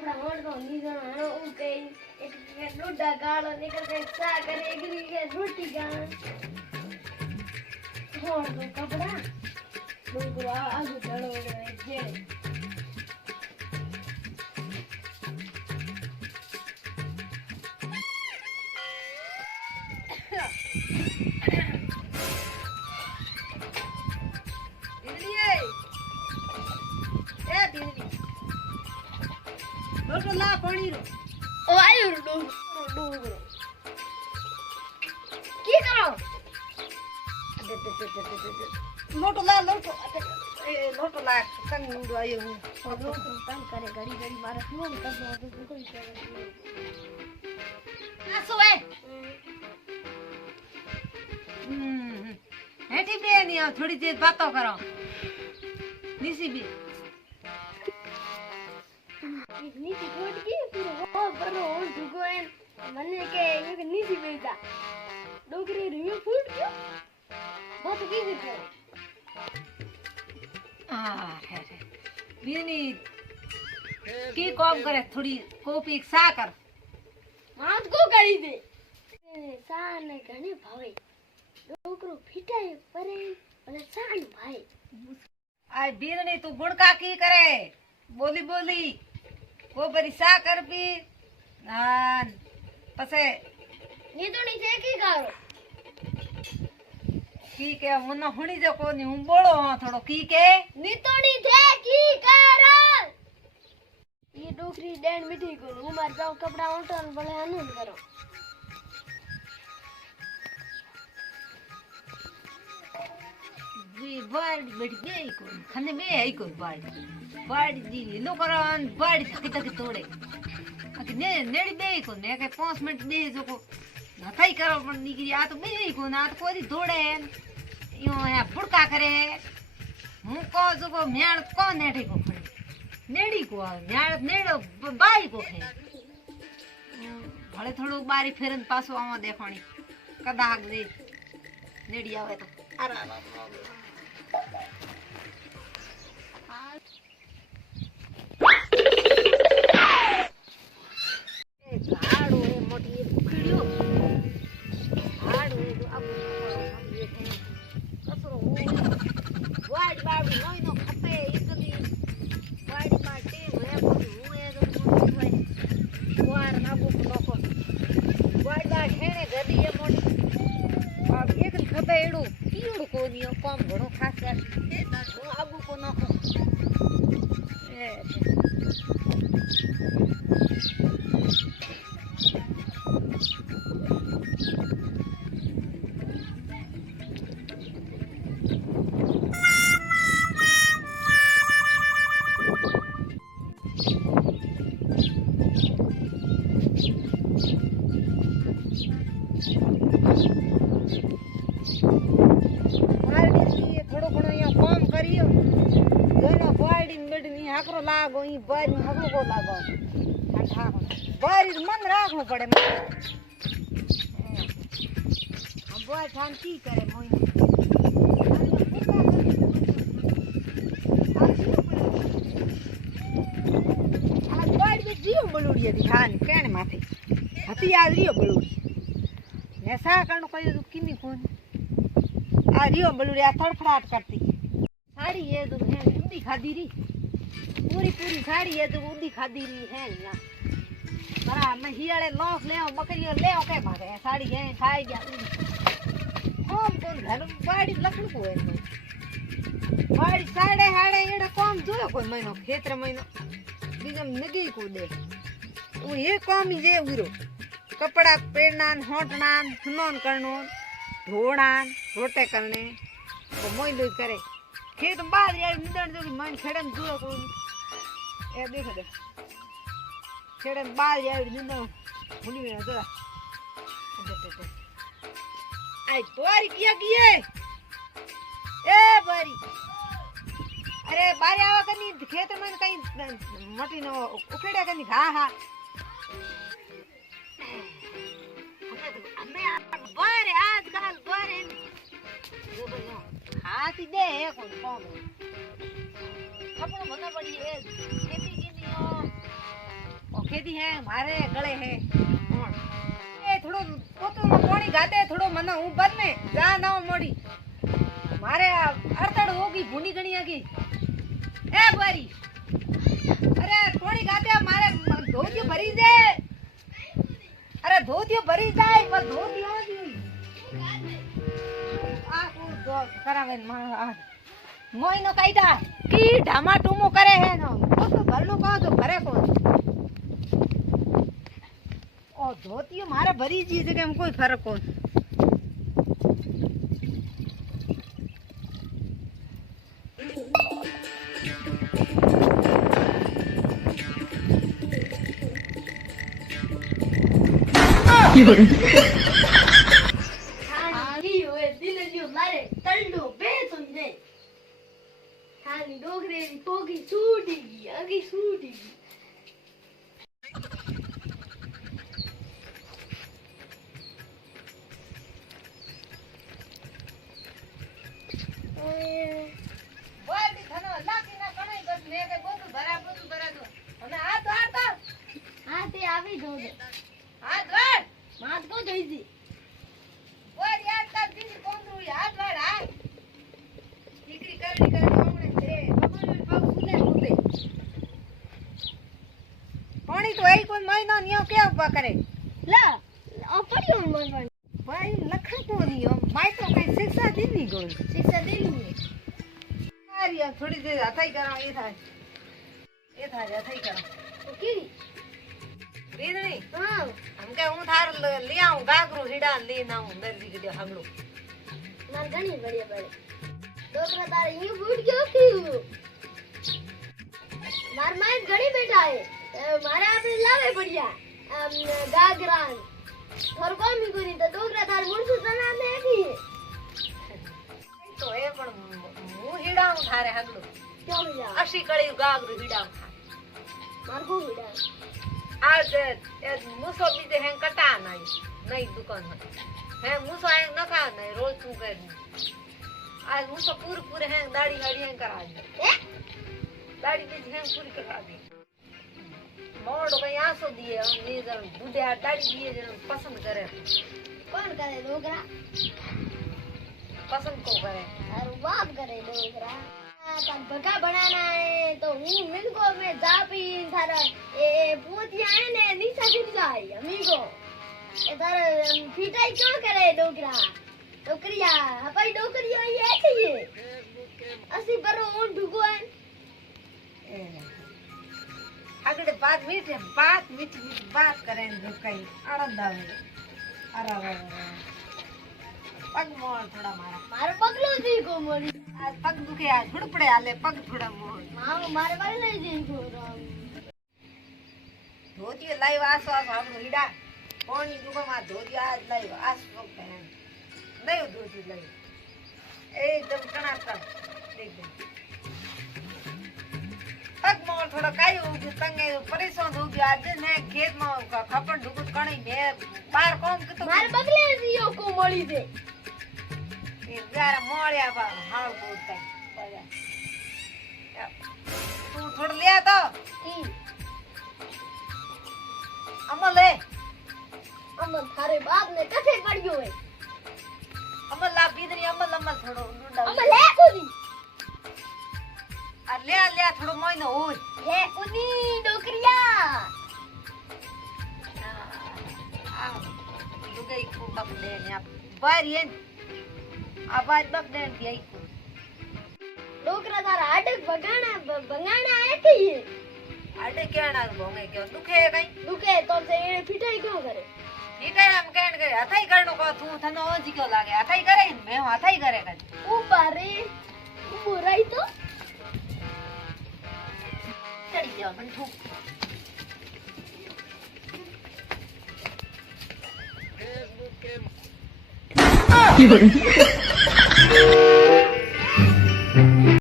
कपड़ा मोड़ दो नीचे हणो उ के एक के डोडा गालो ने के साग ने एक के रोटी गाल मोड़ दो कपड़ा डोगरा आगू चलो जे लोटो ला पानी रो ओ आयो डोगरो की करो लोटो ला लोटो ए लोटो ला कंग मुंडो आयो लोटो तंग करे घड़ी घड़ी मारे फोन कर दो तो कोई करे आसो ए हेठी बे नहीं आओ थोड़ी देर बातों करो निसी भी नीचे कोट की फिर वो बरो दुगो है मने के ये नीचे बेटा डोगरे रियो फूट क्यों बात की कर है बीनी की काम करे थोड़ी कॉपी सा कर हाथ को करी दे सा ने घणे भावे डोगरो फिटाए परे અને સાણ ભાઈ આ બીરણી તું ગુણકા की करे बोली बोली वो बरी सा कर पी नान पसे ની તો ની છે की ગારો की के मन हुणी जो कोनी हूं बोलो हां थोड़ो की के ની તો ની છે की गारो ये डोगरी डैन मिठी को हूं मार जाओ कपड़ा उठन बळे आनंद करो जी बाड़ी बैठ गई को खने में है को बाड़ी बाड़ी दी लो करन बाड़ी तक तक तोड़े अके ने नेड़ी बे को ने के 5 मिनट बे जो को नथाई करो पण निकरी आ तो बे को ना तो कोरी दौड़े यो या फुड़का करे हूं को जो को म्याण को नेठी को खड़े नेड़ी को म्याण नेड़ो बाई को खे भले थोड़ो बारी फेरन पासो आवा देखाणी कदाक दे नेड़ी आवे तो आराम कम घणो खास कर ए दादो आगू को नाखो ए लागो ई बारी हगो को लागो ठा बारी मन राखो पड़े हम बोल ठान की करे मोई आज बारी में जीव बलुड़िया दिखान केने माथे हती आज रियो बलुड़ी ने सा कण कोई किनी कोन आ रियो बलुड़िया थड़फड़ाट करती साड़ी ये तो है उदी खादी री पूरी पूरी साड़ी है तो उदी खादी रही है ना बड़ा मैं हियाले लॉस ले आओ बकरियों ले आओ के भागे साड़ी है खाई गया कौन कौन घर बाड़ी लकड़ को है बाड़ी साड़े हाड़े एड़ा कौन जोयो कोई महीनो खेतर महीनो बिगम नगी को दे वो ये काम ही जे उरो कपड़ा पेरनान होटनान सुनोन करनो धोड़ान रोटे करने वो मोई लूज करे खेत बाद यार निदन जो मन खेड़न जोयो कोई ए देखो दे छेड़े बाल जाए निंदा भूली गया जरा आई बोरी किया ए बोरी अरे बारे आवा कनी खेत में कहीं मटी न उखेड़ा कनी घा हा हमें बारे आजकल बारे जो बनो हाथी दे कौन कौन अपनो बना पड़ी है खेती की नहीं हो ખેદી હે મારે ગળે હે કોણ એ થોડો પોતું પાણી ગાતે થોડો મને હું બને જા ના મોડી મારે અડતડ હોગી ભૂની ગણી આગી એ બારી અરે પાણી ગાતે મારે ધોતિયો ભરી દે અરે ધોતિયો ભરી જાય બસ ધોતિયો આ કો દો કરાવે માં મોઈ નો કાયદા કી ઢામા ટુમો કરે હે નો તો ભરલું કહો તો ભરે કોણ ઓ ધોતિયો મારે ભરી જી છે કેમ કોઈ ફરક કોણ ખાલી હોય દિલજીઓ મારે તંડો બે સમજે ખાલી ડોગરેની પોગી છૂટી ગઈ આગી છૂટી ગઈ બોલતી થનો લાકી ના કણાઈ બસ મે કે બોતું ભરા દો અને આ તો હા તે આવી જો દે હાથ વાળ માત કો જોઈજી બોલ યાર તાર દીદી કોંદરું હાથ વાળ હાથ દીકરી કરડી હમણે છે બબુલ પગ ફૂલે ઉતે પાણી તો એ કોઈ મહિનો નિયો કે ઉભા કરે લા પડ્યો મન ભાઈ લખતો નિયો માય તો કઈ શિક્ષા દીધી ગઈ શિક્ષા દેલી આરિયા થોડી દેર હથાઈ કરો એ થાય હથાઈ કરો તો કેવી રીદણી હા हम के હું થાર લઈ આવું ગાગરું હીડા લઈ ના હું મેરી ગડે હંગડો માર ઘણી બળિયા પડે ડોકરા તારે યું ફૂટ ગયો ક્યું માર માય ઘણી બેઠા હે મારે આપણે લાવે પડ્યા ગાગરાન થોર કોમી કરી તો ડોકરા તાર મુરસુ તના મે હેઠી તો એ પણ હું હીડા હું થારે હંગડો ક્યો જા અસી કળી ગાગરું હીડા હું માર કો વિડા आज એ મુસો બીજે હેંગ કટા નહીં દુકાન હે મુસો આ નખા નહીં રોજ તું કર आज મુસો પૂરે હેંગ દાડી હાડી હેંગ કરા દે દાડી બીજી હેંગ પૂરી કરા દે મોડો કઈ આસો દીએ ને જણ બુઢે આ દાડી દીએ જણ પસંદ કરે કોણ કરે ડોકરા પસંદ કો કરે अरे बाप करे डोगरा तन भगा बनाना है तो हूं मिनको में जापी थारा ए पूतिया है ने नीचा गिर जाए अमीगो ए थारा फिटाई क्यों करे डोगरा डोकरिया हपाई डोकरियो ये है असी बरो ऊन ढुगवान આગળ બાત મીઠી વાત કરે ને કઈ આનંદ આવે અરે પગ મોળ થોડા મારા मारे पगलो दी को मोरी આ પગ દુખે આ ઘુડપડે હાલે પગ થોડા મોળ मां मारे वाले दी को राम ધોતી લાઈવ આસો આપણો હીડા કોણી દુકામાં ધોતી આજ લાઈવ આસો પહેન નયો ધોતી લાઈવ એકદમ કણાકણ એકદમ પગ મોળ થોડા કાયો ઉગ્યો તંગે પરેશાન હો ગયો આજે ને ખેતમાં ખપણ ઢુકુટ કણી મે બાર કોમ કીધું मारे पगले दी को मोड़ी दे એ જરા મોળ્યા બા હાવ બોલતા તું થોડ લે તો ई અમલ લે अमन थारे बाप ने कथे पड़ियो है અમલ લા બીદરી અમલ થોડો ડુંડા अमन ले कोदी આ લે થોડો મોઈનો હોય ले कोदी डोकरिया આ દુગઈ કો બકલે ને આ બારીએ આ બાર બકલે ને ગઈ કો डोकरा तारा आडक भगाना है कि ये આડે કેણા ભોંગે કે દુખે કઈ दुखे तो से ये पिटाई क्यों करे ઠીક આમ કેણ કરે હથાઈ કરનો કો તું થનો ઓજી ક્યો લાગે હથાઈ કરે ને મે હથાઈ કરે કઈ ऊपर रे बुराई तो ચડી જાવ પણ ઠૂક Fiore.